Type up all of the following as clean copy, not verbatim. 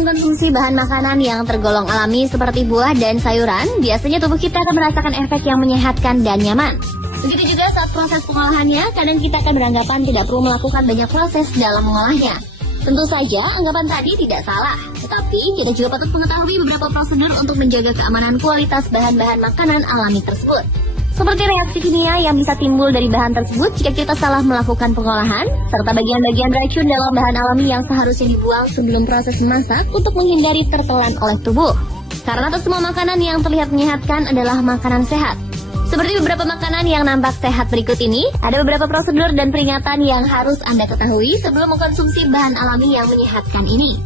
mengkonsumsi bahan makanan yang tergolong alami seperti buah dan sayuran, biasanya tubuh kita akan merasakan efek yang menyehatkan dan nyaman. Begitu juga saat proses pengolahannya, kadang kita akan beranggapan tidak perlu melakukan banyak proses dalam mengolahnya. Tentu saja, anggapan tadi tidak salah. Tetapi, kita juga patut mengetahui beberapa prosedur untuk menjaga keamanan kualitas bahan-bahan makanan alami tersebut. Seperti reaksi kimia yang bisa timbul dari bahan tersebut jika kita salah melakukan pengolahan, serta bagian-bagian racun dalam bahan alami yang seharusnya dibuang sebelum proses memasak untuk menghindari tertelan oleh tubuh. Karena tak semua makanan yang terlihat menyehatkan adalah makanan sehat. Seperti beberapa makanan yang nampak sehat berikut ini, ada beberapa prosedur dan peringatan yang harus Anda ketahui sebelum mengkonsumsi bahan alami yang menyehatkan ini.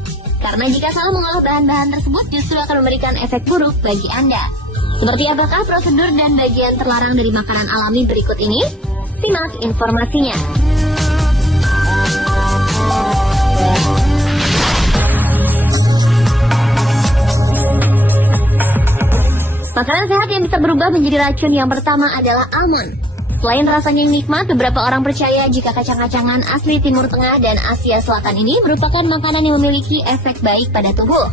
Karena jika salah mengolah bahan-bahan tersebut justru akan memberikan efek buruk bagi Anda. Seperti apakah prosedur dan bagian terlarang dari makanan alami berikut ini? Simak informasinya. Makanan sehat yang bisa berubah menjadi racun yang pertama adalah almond. Selain rasanya yang nikmat, beberapa orang percaya jika kacang-kacangan asli Timur Tengah dan Asia Selatan ini merupakan makanan yang memiliki efek baik pada tubuh,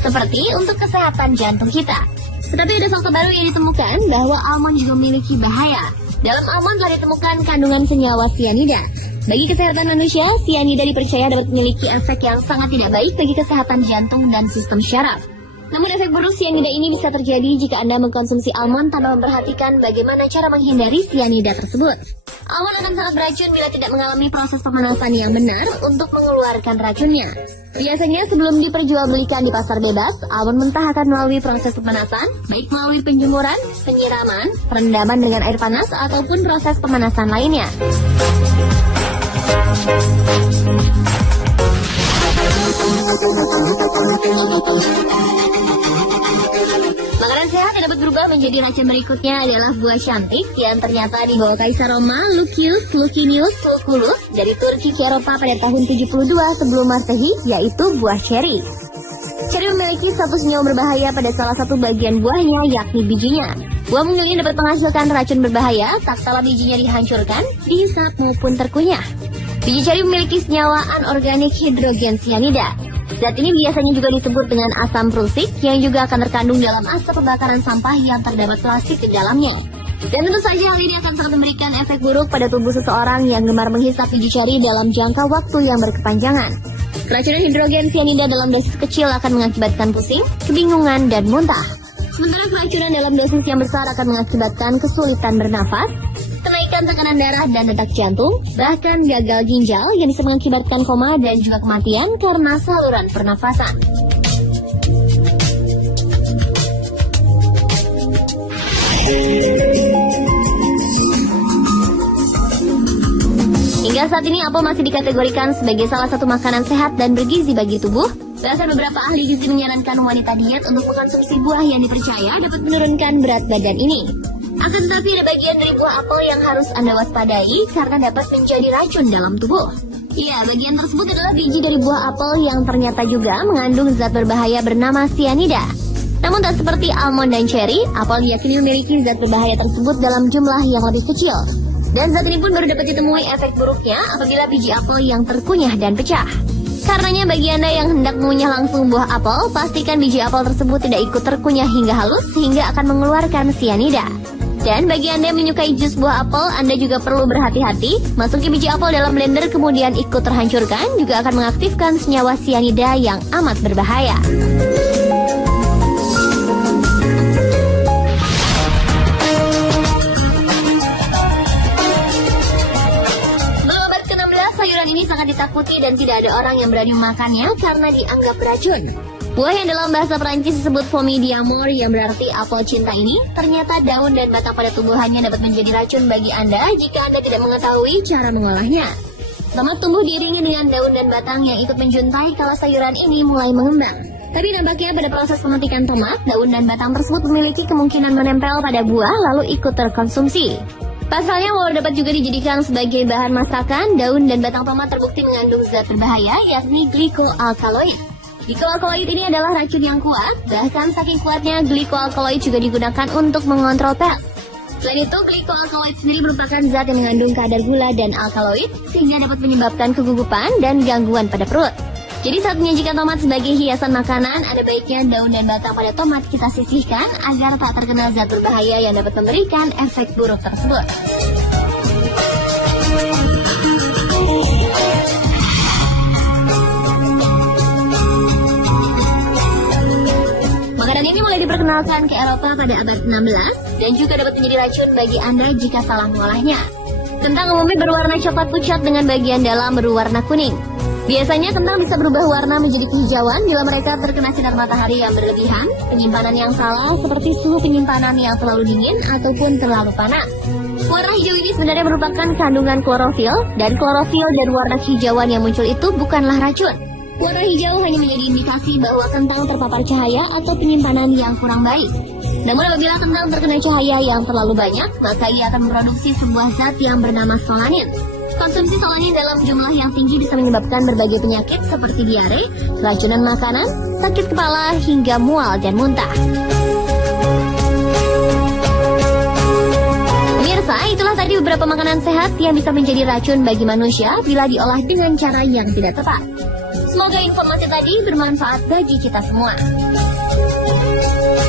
seperti untuk kesehatan jantung kita. Tetapi ada fakta baru yang ditemukan bahwa almond juga memiliki bahaya. Dalam almond telah ditemukan kandungan senyawa sianida. Bagi kesehatan manusia, sianida dipercaya dapat memiliki efek yang sangat tidak baik bagi kesehatan jantung dan sistem syaraf. Namun efek buruk sianida ini bisa terjadi jika Anda mengkonsumsi almond tanpa memperhatikan bagaimana cara menghindari sianida tersebut. Almond akan sangat beracun bila tidak mengalami proses pemanasan yang benar untuk mengeluarkan racunnya. Biasanya sebelum diperjualbelikan di pasar bebas, almond mentah akan melalui proses pemanasan, baik melalui penjemuran, penyiraman, perendaman dengan air panas, ataupun proses pemanasan lainnya. Makanan sehat yang dapat berubah menjadi racun berikutnya adalah buah cantik yang ternyata dibawa Kaisar Roma Lucius Licinius Lucullus dari Turki ke Eropa pada tahun 72 sebelum Masehi, yaitu buah ceri. Ceri memiliki satu senyawa berbahaya pada salah satu bagian buahnya, yakni bijinya. Buah mungil ini dapat menghasilkan racun berbahaya tak kala bijinya dihancurkan, dihisap maupun terkunyah. Biji ceri memiliki senyawa anorganik hidrogen sianida. Zat ini biasanya juga disebut dengan asam prusik yang juga akan terkandung dalam asap pembakaran sampah yang terdapat plastik di dalamnya. Dan tentu saja hal ini akan sangat memberikan efek buruk pada tubuh seseorang yang gemar menghisap biji ceri dalam jangka waktu yang berkepanjangan. Keracunan hidrogen sianida dalam dosis kecil akan mengakibatkan pusing, kebingungan, dan muntah. Sementara keracunan dalam dosis yang besar akan mengakibatkan kesulitan bernafas, kenaikan tekanan darah dan detak jantung, bahkan gagal ginjal yang bisa mengakibatkan koma dan juga kematian karena saluran pernafasan. Hingga saat ini apel masih dikategorikan sebagai salah satu makanan sehat dan bergizi bagi tubuh. Bahkan beberapa ahli gizi menyarankan wanita diet untuk mengkonsumsi buah yang dipercaya dapat menurunkan berat badan ini. Akan tetapi ada bagian dari buah apel yang harus Anda waspadai karena dapat menjadi racun dalam tubuh. Ya, bagian tersebut adalah biji dari buah apel yang ternyata juga mengandung zat berbahaya bernama sianida. Namun tak seperti almond dan ceri, apel diyakini memiliki zat berbahaya tersebut dalam jumlah yang lebih kecil. Dan zat ini pun baru dapat ditemui efek buruknya apabila biji apel yang terkunyah dan pecah. Karenanya bagi Anda yang hendak mengunyah langsung buah apel, pastikan biji apel tersebut tidak ikut terkunyah hingga halus sehingga akan mengeluarkan sianida. Dan bagi Anda yang menyukai jus buah apel, Anda juga perlu berhati-hati. Masuki biji apel dalam blender kemudian ikut terhancurkan juga akan mengaktifkan senyawa sianida yang amat berbahaya. Obat ke-16, sayuran ini sangat ditakuti dan tidak ada orang yang berani memakannya karena dianggap beracun. Buah yang dalam bahasa Perancis disebut pomme d'amour yang berarti apel cinta ini, ternyata daun dan batang pada tumbuhannya dapat menjadi racun bagi Anda jika Anda tidak mengetahui cara mengolahnya. Tomat tumbuh diiringi dengan daun dan batang yang ikut menjuntai kalau sayuran ini mulai mengembang. Tapi nampaknya pada proses pemetikan tomat, daun dan batang tersebut memiliki kemungkinan menempel pada buah lalu ikut terkonsumsi. Pasalnya, walau dapat juga dijadikan sebagai bahan masakan, daun dan batang tomat terbukti mengandung zat berbahaya yakni glycoalkaloid. Glycoalkaloid ini adalah racun yang kuat, bahkan saking kuatnya glycoalkaloid juga digunakan untuk mengontrol pers. Selain itu, glycoalkaloid sendiri merupakan zat yang mengandung kadar gula dan alkaloid, sehingga dapat menyebabkan kegugupan dan gangguan pada perut. Jadi saat menyajikan tomat sebagai hiasan makanan, ada baiknya daun dan batang pada tomat kita sisihkan agar tak terkena zat berbahaya yang dapat memberikan efek buruk tersebut. Makanan ini mulai diperkenalkan ke Eropa pada abad 16 dan juga dapat menjadi racun bagi Anda jika salah mengolahnya. Kentang umumnya berwarna coklat pucat dengan bagian dalam berwarna kuning. Biasanya kentang bisa berubah warna menjadi kehijauan bila mereka terkena sinar matahari yang berlebihan, penyimpanan yang salah seperti suhu penyimpanan yang terlalu dingin ataupun terlalu panas. Warna hijau ini sebenarnya merupakan kandungan klorofil, dan klorofil dan warna kehijauan yang muncul itu bukanlah racun. Warna hijau hanya menjadi indikasi bahwa kentang terpapar cahaya atau penyimpanan yang kurang baik. Namun apabila kentang terkena cahaya yang terlalu banyak, maka ia akan memproduksi sebuah zat yang bernama solanin. Konsumsi solanin dalam jumlah yang tinggi bisa menyebabkan berbagai penyakit seperti diare, keracunan makanan, sakit kepala, hingga mual dan muntah. Pemirsa, itulah tadi beberapa makanan sehat yang bisa menjadi racun bagi manusia bila diolah dengan cara yang tidak tepat. Semoga informasi tadi bermanfaat bagi kita semua.